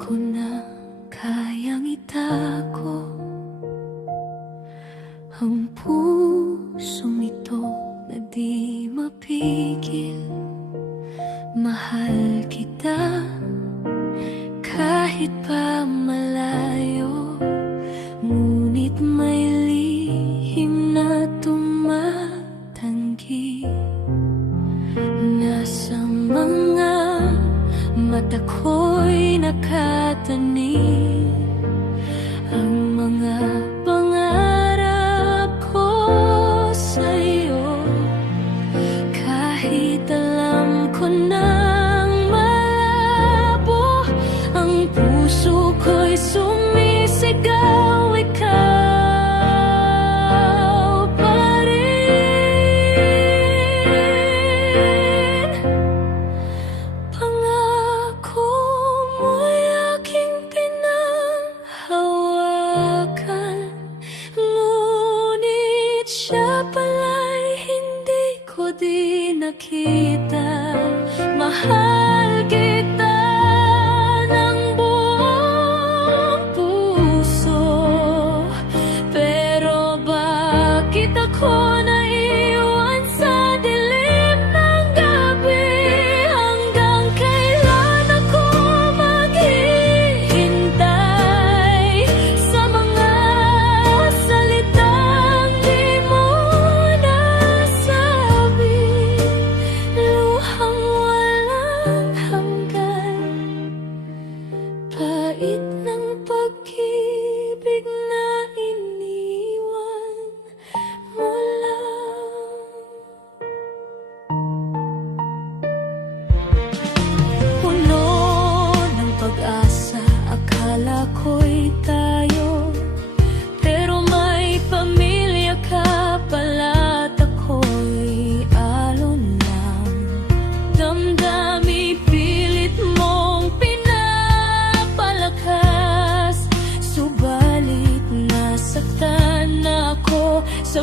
ko na kayang itago ang pusong ito na di mapigil. Mahal kita kahit pa malayo, ngunit may lihim na tumatanggi. Nasa mga mata ko'y nakatanim ang mga pangarap ko sa'yo. Kahit alam ko nang malabo, ang puso ko'y sumisigaw, ikaw pa rin. Pangako mo'y aking pinahawakan, ngunit siya pala'y hindi ko di nakita. Mahal kita ng buong puso, pero bakit ako naiwan sa dilim ng gabi? Hanggang kailan ako maghihintay sa mga salitang di mo nasabi? Luhang walang hanggan, pait ng pag-ibig na iniwan mo lang. Puno ng pag-asa, akala ko'y tayo, pero may pamilya ka pala't ako'y alon lang. Damdami pilit mong pinapalakas, subalit nasaktan ako sa